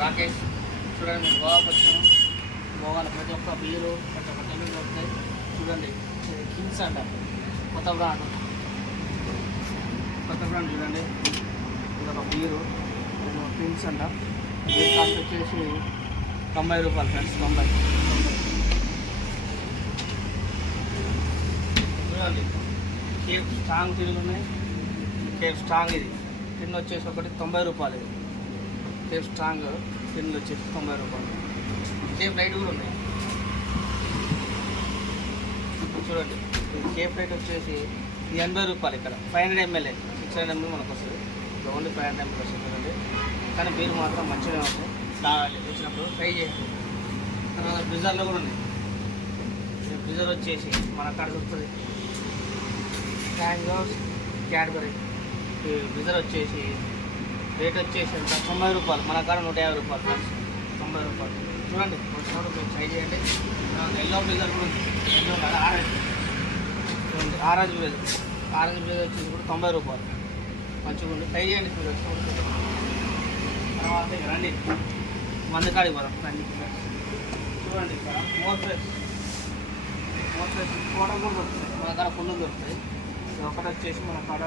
రాకేష్ చూడండి మేము గోవాకి వచ్చాము గోవాలో ప్రతి ఒక్క బీరు ప్రతి ఒక్క టెల్లు దొరుకుతాయి చూడండి కింగ్స్ అంట. కొత్త బ్రాండ్ కొత్త బ్రాండ్ చూడండి. ఇది ఒక బీరు ఇది ఒక కింగ్స్ అంట. బీర్ కాస్ట్ వచ్చేసి తొంభై రూపాయలు ఫ్రెండ్స్ తొంభై. చూడండి కేక్ స్ట్రాంగ్ తిరుగున్నాయి ఉన్నాయి కేక్ స్ట్రాంగ్ ఇది. టిన్ వచ్చేసి ఒకటి తొంభై రూపాయలు ఇది. సేఫ్ స్ట్రాంగ్ టిన్లు వచ్చేసి తొంభై రూపాయలు. కేప్ రైట్ కూడా ఉన్నాయి. చూడండి కేప్ రైట్ వచ్చేసి ఎనభై రూపాయలు ఇక్కడ. Five hundred M L six hundred M L మనకు వస్తుంది ఇక్కడ ఓన్లీ ఫైవ్ హండ్రెడ్ ఎంఎల్ వస్తుంది చూడండి. కానీ బీర్ మాత్రం మంచిగా ఉంది. కావాలి వచ్చినప్పుడు ట్రై చేయండి. తర్వాత బ్రిజర్లో కూడా ఉన్నాయి. బ్రిజర్ వచ్చేసి మన కాడ దొరుకుతుంది ట్యాంగోస్ క్యాడ్బరీ బ్రిజర్ వచ్చేసి రేట్ వచ్చేసి ఎంత? తొంభై రూపాయలు. మన కాడ నూట యాభై రూపాయలు ఫ్రెండ్స్ తొంభై రూపాయలు. చూడండి వచ్చినప్పుడు మీరు ట్రై చేయండి. ఎల్లో బ్రిజర్ కూడా ఉంది. ఎల్లో ఆరెంజ్ చూడండి ఆరెంజ్ బ్రిజర్ ఆరెంజ్ బ్రిజర్ వచ్చేసి కూడా తొంభై రూపాయలు. మంచిగా ఉంది. ట్రై చేయండి మీరు వచ్చినప్పుడు తర్వాత రండి. మంది కాడికి పోదాం. రండి. చూడండి ఇక్కడ మోర్ ఫ్రెష్ మోర్ ఫ్రెష్ కూడా దొరుకుతాయి. మన కాడ ఫుల్ దొరుకుతాయి. ఒకటి వచ్చేసి మన కాడ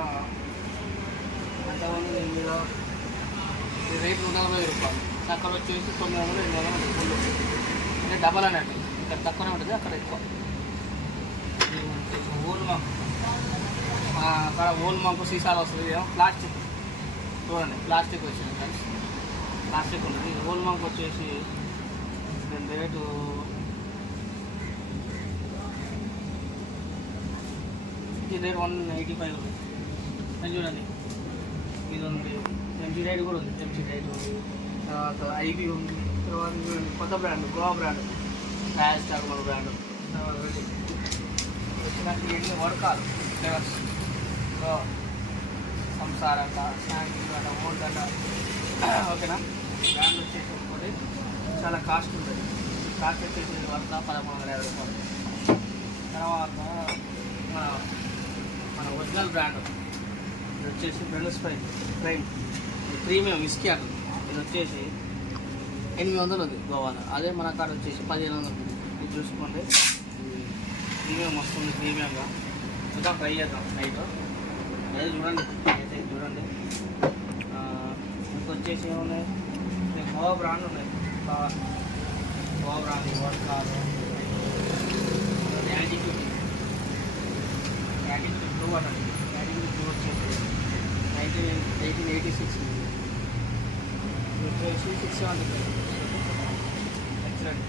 ఎంతమంది ఇందులో రేట్ నూట నలభై రూపాయలు. అక్కడ వచ్చేసి తొమ్మిది వందలు ఎనిమిది వందలు ఫుల్ అంటే డబల్ అన్నట్టు ఇక్కడ తక్కువనే ఉంటుంది అక్కడ ఎక్కువ. ఇది మంప్ ఓల్ అక్కడ ఓల్ మంప్ సీసాలు వస్తుంది ఏమో ప్లాస్టిక్. చూడండి ప్లాస్టిక్ వచ్చింది ఫ్రెండ్స్. ప్లాస్టిక్ ఉంటుంది ఓల్ మాకు వచ్చేసి దీని రేటు ఇది రేట్ వన్ ఎయిటీ ఫైవ్ ఉంది. చూడండి. ఇది ఉంది. ఎంజీ రైడ్ కూడా ఉంది ఎంజీ రైడ్ తర్వాత ఐబీ ఉంది తర్వాత కొత్త బ్రాండ్ గోవా బ్రాండ్ ర్యాష్ మన బ్రాండ్ తర్వాత ఇది ఎన్ని వర్కాలు ఫ్లేవర్స్ సంసార్ అంట శాంతి అంట ఓల్డ్ అంట ఓకేనా? బ్రాండ్ వచ్చేసి ఒకటి చాలా కాస్ట్ ఉంటుంది. కాస్ట్ వచ్చేసి వంద పదమూడు వందల యాభై రూపాయలు. తర్వాత మన మన ఒరిజినల్ బ్రాండ్. వచ్చేసి Bells fry prime premium whisky అక్కడ ఇది వచ్చేసి ఎనిమిది వందలు ఉంది గోవాలో. అదే మన కాడ వచ్చేసి పదిహేను వందలు ఉంది. ఇది చూసుకోండి. ప్రీమియం వస్తుంది ప్రీమియంగా. ఇంకా ట్రై చేద్దాం నైట్. అదే చూడండి. అయితే చూడండి. ఇంకొచ్చేసి ఇంకా వచ్చేసి ఏమున్నాయి? గోవా బ్రాండ్ ఉన్నాయి. Goa Goa brand car six వచ్చేసి six seventy five excellent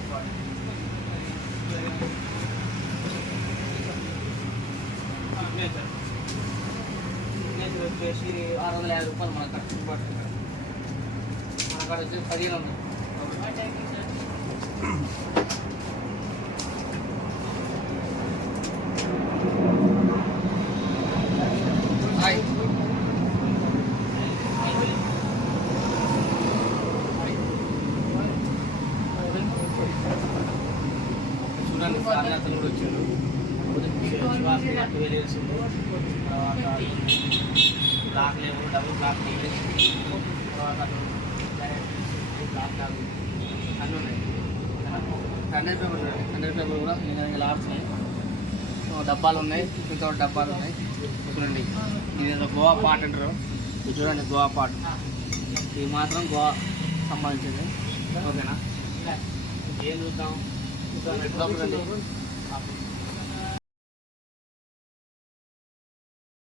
nature nature వచ్చేసి ఆరు వందల యాభై రూపాయలు మన కట్టు మన కాడ వచ్చేసి పదిహేను వందలు హాయ్ చూడండి సారనాథన్ కూడా వచ్చిండు శివాస్ ట్వెల్వ్ ఇయర్స్ తర్వాత బ్లాక్ లేవు డబుల్ బ్లాక్ తర్వాత బ్లాక్ లాగ్ అన్నీ ఉన్నాయి. హండ్రెడ్ పేపర్ చూడండి హండ్రెడ్ పేపర్ కూడా ఇంకా ఇలా ఆడుతున్నాయి ఓ డబ్బాలు ఉన్నాయి. ఇంకా డబ్బాలు ఉన్నాయి. చూడండి. ఇది గోవా పార్ట్ అంటారు. ఇది చూడండి గోవా పార్ట్ ఇది మాత్రం గోవా సంబంధించింది. ఓకేనా? ఏం చూద్దాం? చూద్దాం ఎట్లా చూడండి